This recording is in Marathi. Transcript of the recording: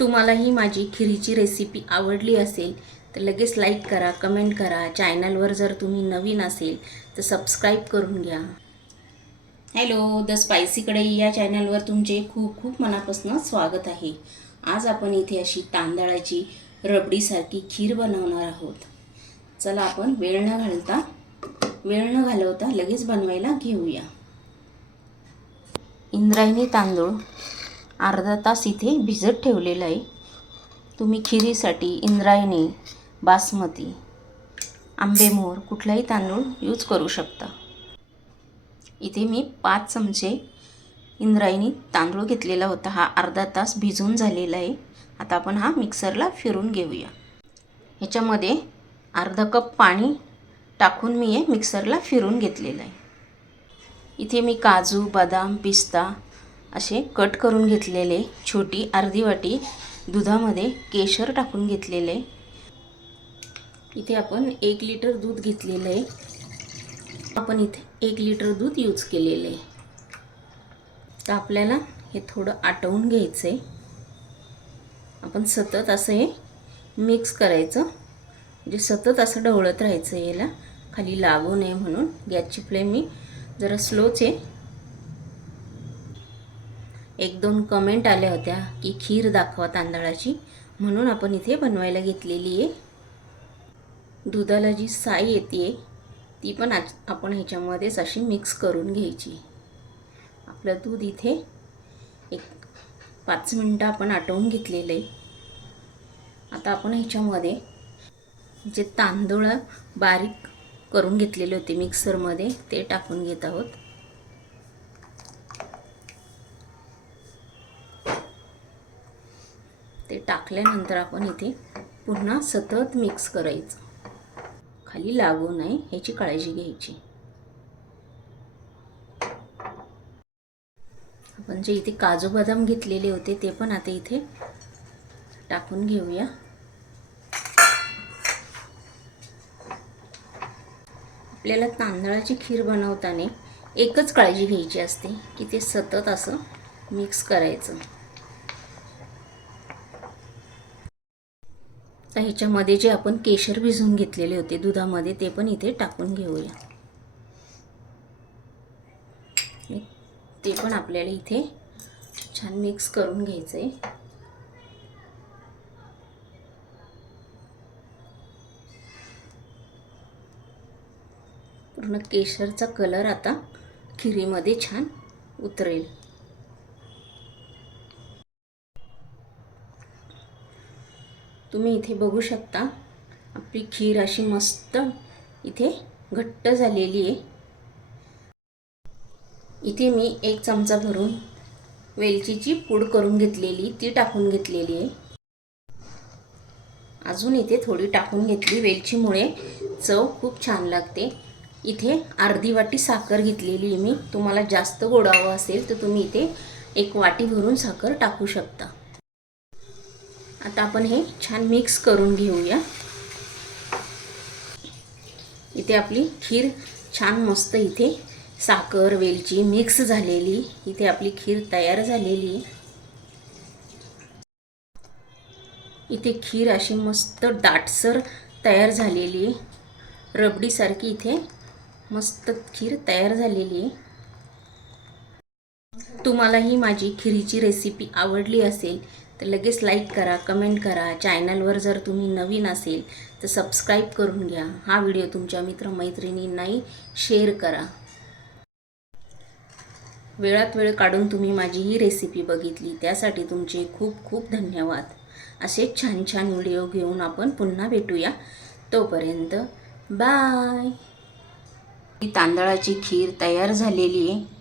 तुम्हाला ही माझी खिरीची रेसिपी आवडली असेल तर लगेच लाईक करा कमेंट करा. चॅनलवर जर तुम्ही नवीन असेल तर सबस्क्राईब करून घ्या. हॅलो द स्पायसी कढई या चॅनलवर तुमचे खूप खूप मनापासून स्वागत आहे. आज आपण इथे अशी तांदळाची रबडीसारखी खीर बनवणार आहोत. चला आपण वेळ न घालता वेळ न घालवता लगेच बनवायला घेऊया. इंद्रायणी तांदूळ अर्धा तास इथे भिजत ठेवलेलं आहे. तुम्ही खिरीसाठी इंद्रायणी बासमती आंबेमोर कुठलाही तांदूळ यूज करू शकता. इथे मी पाच चमचे इंद्रायणी तांदूळ घेतलेला होता. हा अर्धा तास भिजून झालेला आहे. आता आपण हा मिक्सरला फिरून घेऊया. ह्याच्यामध्ये अर्धा कप पाणी टाकून मी हे मिक्सरला फिरून घेतलेलं आहे. इथे मी काजू बदाम पिस्ता असे कट करून घेतलेले छोटी अर्धी वाटी दुधामध्ये केशर टाकून घेतलेले. इथे आपण एक लिटर दूध घेतलेलं आहे. आपण इथे एक लिटर दूध यूज केलेलं आहे. तर आपल्याला हे थोडं आटवून घ्यायचं आहे आपण सतत असं हे मिक्स करायचं. म्हणजे सतत असं ढवळत राहायचं याला. खाली लागू नये म्हणून. गॅसची फ्लेम मी जरा स्लोच आहे. एक दोन कमेंट आल्या होत्या की खीर दाखवा तांदळाची. म्हणून आपण इथे बनवायला घेतलेली आहे. दुधाला जी साई येते ती पण आज आपण ह्याच्यामध्येच अशी मिक्स करून घ्यायची. आपलं दूध इथे एक पाच मिनटं आपण आटवून घेतलेलं आहे. आता आपण ह्याच्यामध्ये जे तांदूळ बारीक करून घेतलेले होते मिक्सरमध्ये ते टाकून घेत आहोत ते टाकल्यानंतर आपण इथे पुन्हा सतत मिक्स करायचं. खाली लागू नये ह्याची काळजी घ्यायची. आपण जे इथे काजू बदाम घेतलेले होते ते पण आता इथे टाकून घेऊया. आपल्याला तांदळाची खीर बनवताना एकच काळजी घ्यायची असते की ते सतत असं मिक्स करायचं. आता ह्याच्यामध्ये जे आपण केशर भिजवून घेतलेले होते दुधामध्ये ते पण इथे टाकून घेऊया. ते पण आपल्याला इथे छान मिक्स करून घ्यायचं आहे पूर्ण केशरचा कलर आता खिरीमध्ये छान उतरेल. तुम्ही इथे बघू शकता. आपली खीर अशी मस्त इथे घट्ट झालेली आहे. इथे मी एक चमचा भरून वेलचीची पूड करून घेतलेली ती टाकून घेतलेली आहे. अजून इथे थोडी टाकून घेतली वेलचीमुळे. चव खूप छान लागते. इथे अर्धी वाटी साखर घेतलेली आहे मी. तुम्हाला जास्त गोडावं असेल तर तुम्ही इथे एक वाटी भरून साखर टाकू शकता. आता आपण हे छान मिक्स करून घेऊया. इथे आपली खीर छान मस्त इथे साखर वेलची मिक्स झालेली. इथे आपली खीर तयार झालेली. इथे खीर अशी मस्त दाटसर तयार झालेली. रबडीसारखी इथे मस्त खीर तयार झालेली. आहे तुम्हाला ही माझी खिरीची रेसिपी आवडली असेल तर लगेच लाईक करा कमेंट करा. चॅनलवर जर तुम्ही नवीन असेल तर सबस्क्राईब करून घ्या. हा व्हिडिओ तुमच्या मित्रमैत्रिणींनाही शेअर करा. वेळात वेळ काढून तुम्ही माझी ही रेसिपी बघितली. त्यासाठी तुमचे खूप खूप धन्यवाद. असेच छान छान व्हिडिओ घेऊन आपण पुन्हा भेटूया. तोपर्यंत बाय ही तांदळाची खीर तयार झालेली आहे.